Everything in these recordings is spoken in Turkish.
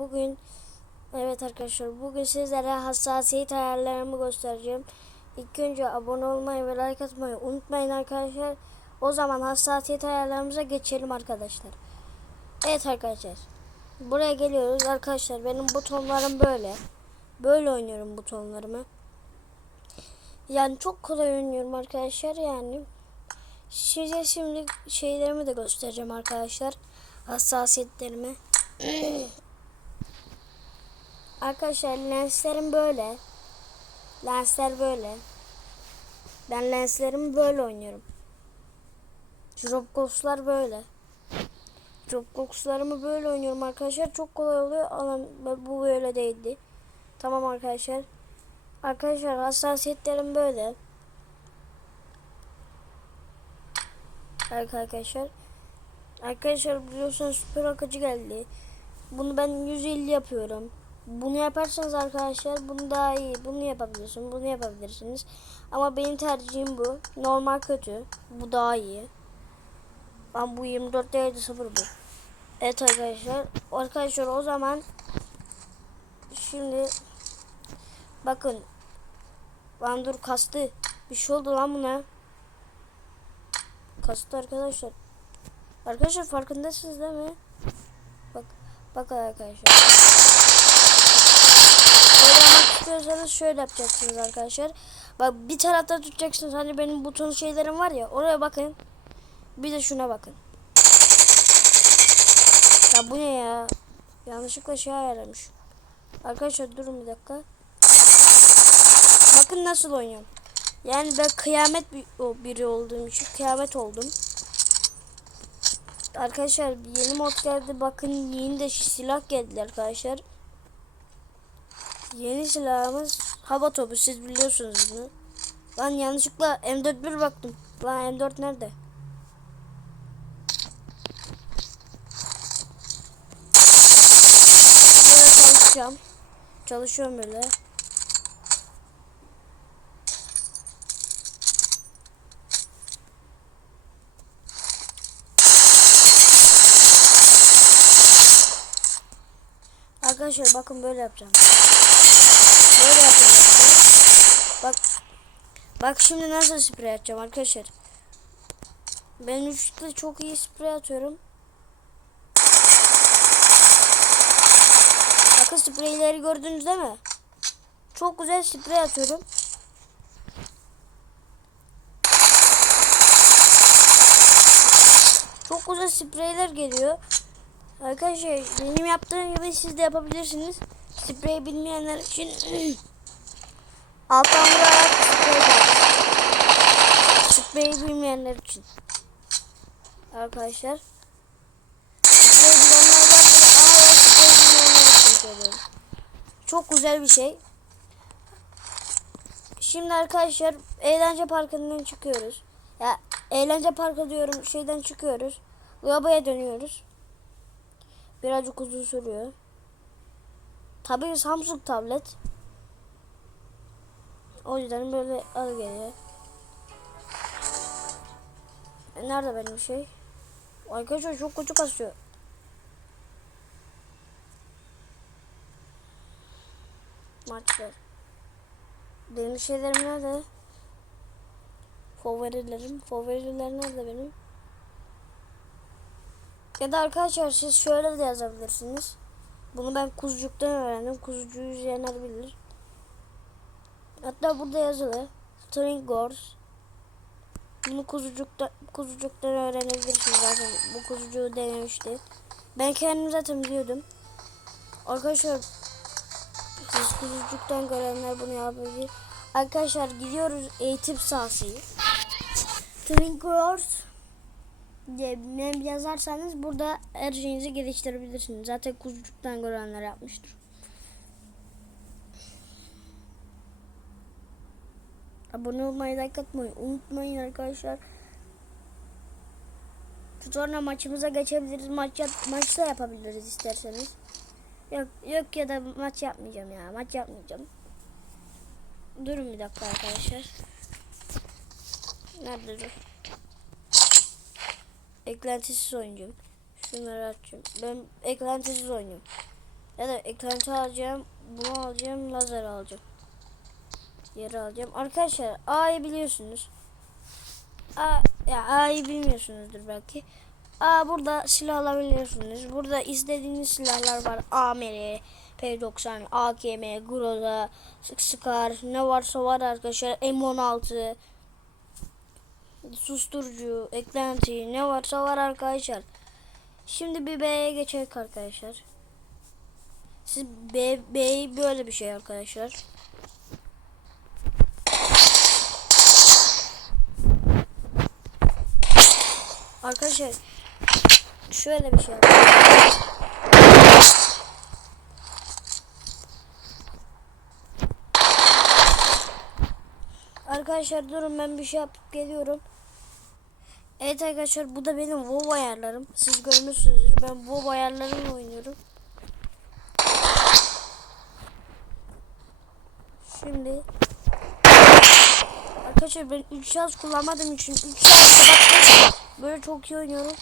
Bugün evet arkadaşlar bugün sizlere hassasiyet ayarlarımı göstereceğim. İlk önce abone olmayı ve like atmayı unutmayın arkadaşlar. O zaman hassasiyet ayarlarımıza geçelim arkadaşlar. Evet arkadaşlar. Buraya geliyoruz arkadaşlar. Benim butonlarım böyle. Böyle oynuyorum butonlarımı. Yani çok kolay oynuyorum arkadaşlar yani. Size şimdi şeylerimi de göstereceğim arkadaşlar. Hassasiyetlerimi. Arkadaşlar lenslerim böyle. Lensler böyle. Ben lenslerimi böyle oynuyorum. Dropbox'lar böyle. Dropbox'larımı böyle oynuyorum arkadaşlar. Çok kolay oluyor ama bu böyle değildi. Tamam arkadaşlar. Arkadaşlar hassasiyetlerim böyle. Arkadaşlar. Arkadaşlar biliyorsunuz süper akıcı geldi. Bunu ben 150 yapıyorum. Bunu yaparsanız arkadaşlar bunu daha iyi. Bunu yapabilirsiniz. Bunu yapabilirsiniz. Ama benim tercihim bu. Normal kötü. Bu daha iyi. Ben bu 24 değerli 0 bu. Evet arkadaşlar. Arkadaşlar o zaman şimdi bakın Lan dur kastı. Bir şey oldu lan buna. Kastı arkadaşlar. Arkadaşlar farkındasınız değil mi? Bak bakın arkadaşlar. İstiyorsanız şöyle yapacaksınız arkadaşlar. Bak bir tarafta tutacaksınız. Hani benim buton şeylerim var ya. Oraya bakın. Bir de şuna bakın. Ya bu ne ya? Yanlışlıkla şey ayarlamış. Arkadaşlar durun bir dakika. Bakın nasıl oynuyorum. Yani ben kıyamet biri olduğum için kıyamet oldum. Arkadaşlar yeni mod geldi. Bakın yeni de silah geldi arkadaşlar. Yeni silahımız hava topu. Siz biliyorsunuz bunu. Lan yanlışlıkla M41 baktım. Lan M4 nerede? Böyle çalışacağım. Çalışıyorum böyle. Arkadaşlar bakın böyle yapacağım. Bak. Bak şimdi nasıl sprey atacağım arkadaşlar. Ben üçlü çok iyi sprey atıyorum. Bakın spreyleri gördünüz değil mi? Çok güzel sprey atıyorum. Çok güzel spreyler geliyor. Arkadaşlar benim yaptığım gibi siz de yapabilirsiniz. Sprey bilmeyenler için alttan vurarak var. Sprey bilmeyenler için. Arkadaşlar. Sprey bilenler vardır ama sprey bilmeyenler için. Çok güzel bir şey. Şimdi arkadaşlar eğlence parkından çıkıyoruz. Ya eğlence parkı diyorum şeyden çıkıyoruz. Lavaboya dönüyoruz. Birazcık uzun sürüyor. Tabii Samsung tablet. O yüzden böyle az geliyor. E, nerede benim şey? Arkadaşlar çok kötü kasıyor. Maçlar. Benim şeylerim nerede? Favorilerim. Favoriler nerede benim? Ya da arkadaşlar siz şöyle de yazabilirsiniz. Bunu ben kuzucuktan öğrendim. Kuzucuğu izleyenler bilir. Hatta burada yazılı. String Wars. Bunu kuzucukta, kuzucuktan öğrenebilirsiniz zaten. Bu kuzucuğu denemişti. Ben kendim zaten biliyordum. Arkadaşlar siz kuzucuktan görenler bunu yapabilir. Arkadaşlar gidiyoruz eğitim sahası. String Wars diye yazarsanız burada her şeyinizi geliştirebilirsiniz. Zaten kuzucuktan görenler yapmıştır. Abone olmayı, like atmayı unutmayın arkadaşlar. Sonra maçımıza geçebiliriz. Maç yap maç da yapabiliriz isterseniz. Yok yok ya da maç yapmayacağım ya. Maç yapmayacağım. Durun bir dakika arkadaşlar. Nerede dur? Eklentisiz oyuncuyum. Şunları açayım. Ben eklentisiz oynuyorum. Ya da ekranı alacağım. Bunu alacağım. Lazer alacağım. Yeri alacağım. Arkadaşlar A'yı biliyorsunuz. A, ya A'yı bilmiyorsunuzdur belki. A burada silah alabiliyorsunuz. Burada istediğiniz silahlar var. AMR, P90, AKM, Groza, Scar ne varsa var arkadaşlar. M16 susturucu, eklenti ne varsa var arkadaşlar. Şimdi bir B'ye geçelim arkadaşlar. Siz B, B böyle bir şey arkadaşlar. Arkadaşlar şöyle bir şey. Arkadaşlar durun ben bir şey yapıp geliyorum. Evet arkadaşlar bu da benim WoW ayarlarım. Siz görmüşsünüzdür. Ben WoW ayarlarımla oynuyorum. Şimdi Arkadaşlar ben 3 şans kullanmadığım için 3 şans kapattım. Böyle çok iyi oynuyorum.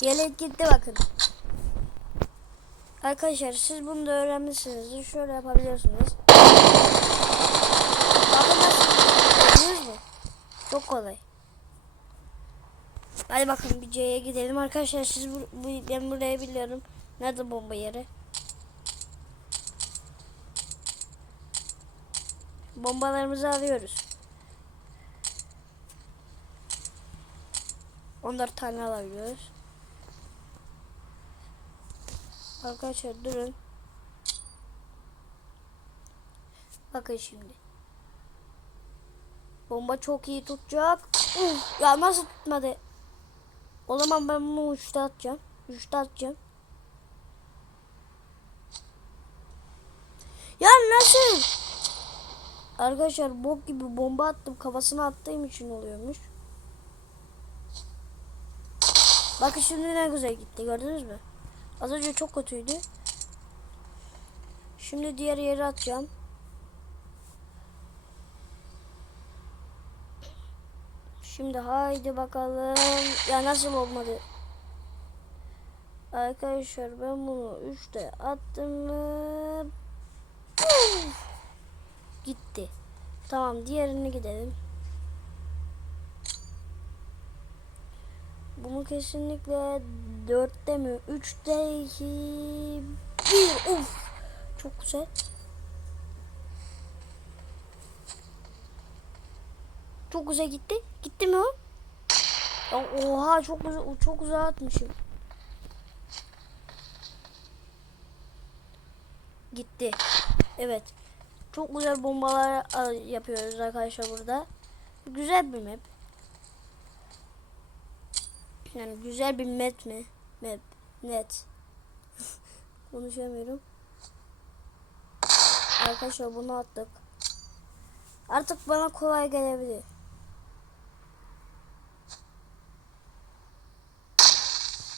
Yelek gitti bakın. Arkadaşlar siz bunu da öğrenmişsinizdir. Şöyle yapabiliyorsunuz. Bakın nasıl gördünüz? Çok kolay. Hadi bakın bir C'ye gidelim arkadaşlar. Siz bu, bu, ben burayı biliyorum. Nerede bomba yeri? Bombalarımızı alıyoruz. 14 tane alabiliyoruz. Arkadaşlar durun. Bakın şimdi. Bomba çok iyi tutacak. Uf, ya nasıl tutmadı? O zaman ben bunu uçta atacağım. Uçta atacağım. Ya nasıl? Arkadaşlar bok gibi bomba attım. Kafasına attığım için oluyormuş. Bakın şimdi ne güzel gitti. Gördünüz mü? Az önce çok kötüydü. Şimdi diğer yere atacağım. Şimdi haydi bakalım. Ya nasıl olmadı? Arkadaşlar ben bunu 3'te attım mı? Gitti. Tamam diğerine gidelim. Bunu kesinlikle 4'te mi? 3'te 2 1 Uf. Çok güzel. Çok güzel gitti. Gitti mi o? Ya oha çok güzel çok güzel atmışım. Gitti. Evet. Çok güzel bombalar yapıyoruz arkadaşlar burada. Güzel bir map. Yani güzel bir map mi? Map. Net. Konuşamıyorum. Arkadaşlar bunu attık. Artık bana kolay gelebilir.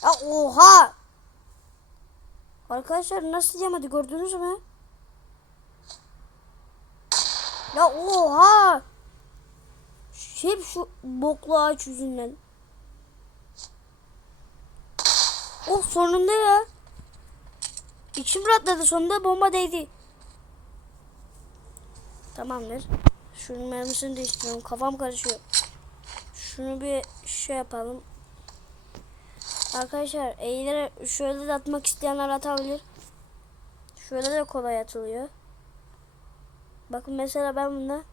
Ya oha! Arkadaşlar nasıl yemedi gördünüz mü? Ya oha! Hep şu boklu ağaç yüzünden. Oh sonunda ya. İçim rahatladı sonunda bomba değdi. Tamamdır. Şunun mermisini değiştiriyorum. Kafam karışıyor. Şunu bir şey yapalım. Arkadaşlar eğilerek şöyle de atmak isteyenler atabilir. Şöyle de kolay atılıyor. Bakın mesela ben bunda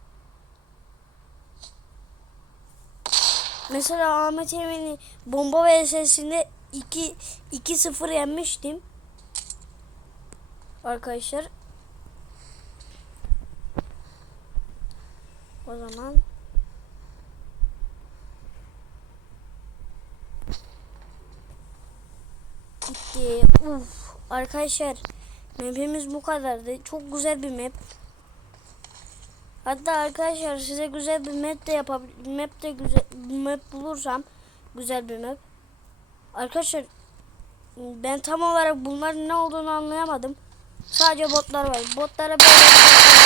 Mesela Ahmet Emin'i bomba VS'sinde 2 2-0 yenmiştim. Arkadaşlar. O zaman gitti. Uf. Arkadaşlar map'imiz bu kadardı. Çok güzel bir map. Hatta arkadaşlar size güzel bir map de yapabilirim. Map de güzel map bulursam güzel bir map. Arkadaşlar ben tam olarak bunların ne olduğunu anlayamadım. Sadece botlar var. Botlara böyle ben.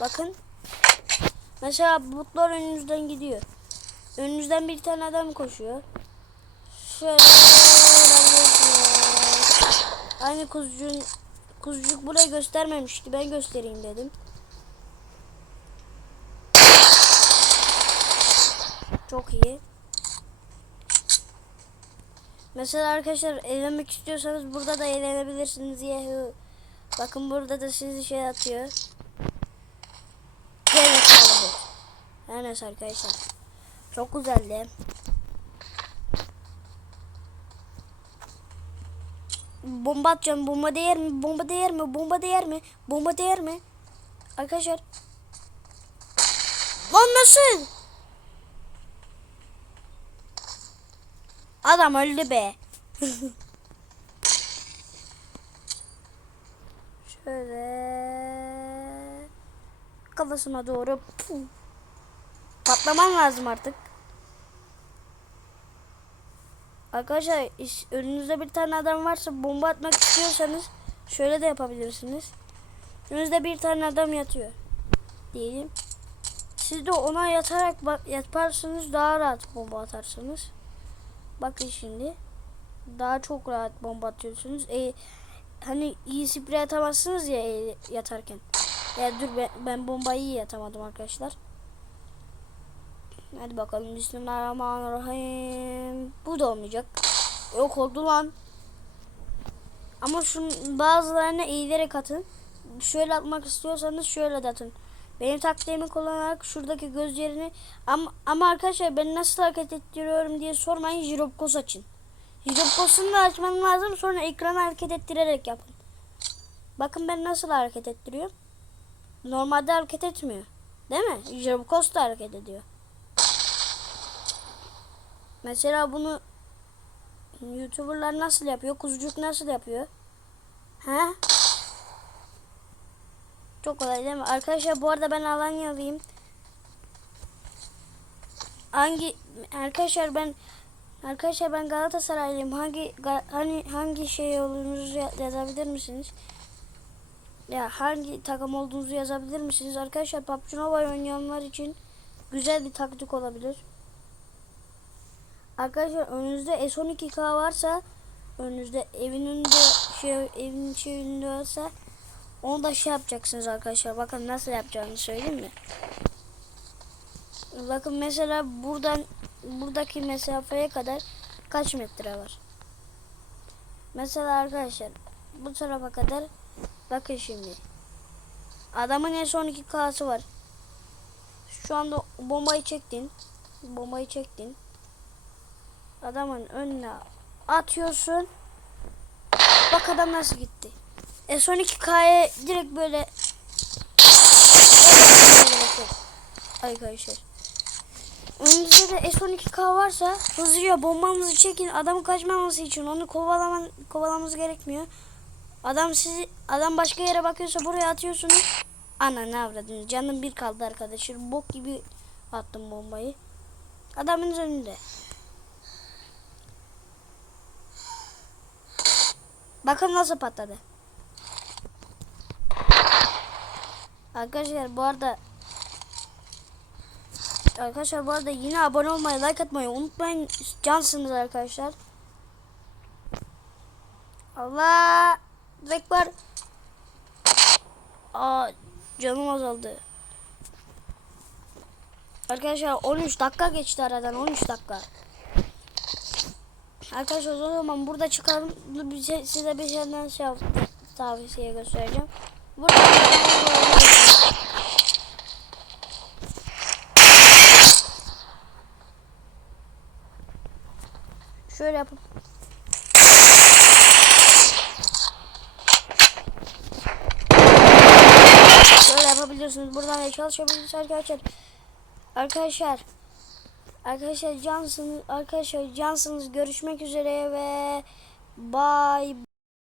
Bakın. Mesela botlar önünüzden gidiyor. Önünüzden bir tane adam koşuyor. Şöyle. Aynı kuzucuğun kuzucuk burayı göstermemişti. Ben göstereyim dedim. Çok iyi. Mesela arkadaşlar eğlenmek istiyorsanız burada da eğlenebilirsiniz. Yahu. Bakın burada da sizi şey atıyor. Her neyse arkadaşlar. Çok güzeldi. Bomba atacağım. Bomba değer mi? Bomba değer mi? Bomba değer mi? Bomba değer mi? Arkadaşlar. Lan nasıl? Adam öldü be. Şöyle kafasına doğru puh. patlaman lazım artık. Arkadaşlar iş- önünüzde bir tane adam varsa bomba atmak istiyorsanız şöyle de yapabilirsiniz. Önünüzde bir tane adam yatıyor. Diyelim. Siz de ona yatarak yaparsınız daha rahat bomba atarsınız. Bakın şimdi. Daha çok rahat bomba atıyorsunuz. E, hani iyi sprey atamazsınız ya e, yatarken. Ya dur ben, ben bombayı iyi atamadım arkadaşlar. Hadi bakalım Bismillahirrahmanirrahim. Bu da olmayacak. Yok oldu lan. Ama şun bazılarını eğilerek atın. Şöyle atmak istiyorsanız şöyle de atın. Benim taktiğimi kullanarak şuradaki gözlerini ama, ama arkadaşlar ben nasıl hareket ettiriyorum diye sormayın jirokos açın. Jirokosunu da açman lazım sonra ekranı hareket ettirerek yapın. Bakın ben nasıl hareket ettiriyorum. Normalde hareket etmiyor. Değil mi? Jirokos da hareket ediyor. Mesela bunu YouTuber'lar nasıl yapıyor? Kuzucuk nasıl yapıyor? He? Çok kolay değil mi? Arkadaşlar bu arada ben Alanyalıyım. Hangi arkadaşlar ben arkadaşlar ben Galatasaraylıyım. Hangi hani hangi şey olduğunuzu ya- yazabilir misiniz? Ya hangi takım olduğunuzu yazabilir misiniz? Arkadaşlar PUBG Mobile oynayanlar için güzel bir taktik olabilir. Arkadaşlar önünüzde S12K varsa önünüzde evin önünde şey evin şeyinde varsa onu da şey yapacaksınız arkadaşlar. Bakın nasıl yapacağını söyleyeyim mi? Bakın mesela buradan buradaki mesafeye kadar kaç metre var? Mesela arkadaşlar bu tarafa kadar bakın şimdi. Adamın S12K'sı var. Şu anda bombayı çektin. Bombayı çektin. Adamın önüne atıyorsun. Bak adam nasıl gitti. S12K'ya direkt böyle Arkadaşlar. Önünüzde de S12K varsa hızlıca bombanızı çekin. Adamı kaçmaması için onu kovalaman kovalamanız gerekmiyor. Adam sizi adam başka yere bakıyorsa buraya atıyorsunuz. Ana ne avradın? Canım bir kaldı arkadaşlar. Bok gibi attım bombayı. Adamın önünde. Bakın nasıl patladı. Arkadaşlar bu arada Arkadaşlar bu arada yine abone olmayı, like atmayı unutmayın. Cansınız arkadaşlar. Allah var. Aa canım azaldı. Arkadaşlar 13 dakika geçti aradan 13 dakika. Arkadaşlar o zaman burada çıkalım. Bize, size bir şeyden şey tavsiye göstereceğim. Burada şöyle yapıp şöyle yapabiliyorsunuz. Buradan da çalışabilirsiniz arkadaşlar. Arkadaşlar Arkadaşlar cansınız arkadaşlar cansınız. Görüşmek üzere ve bye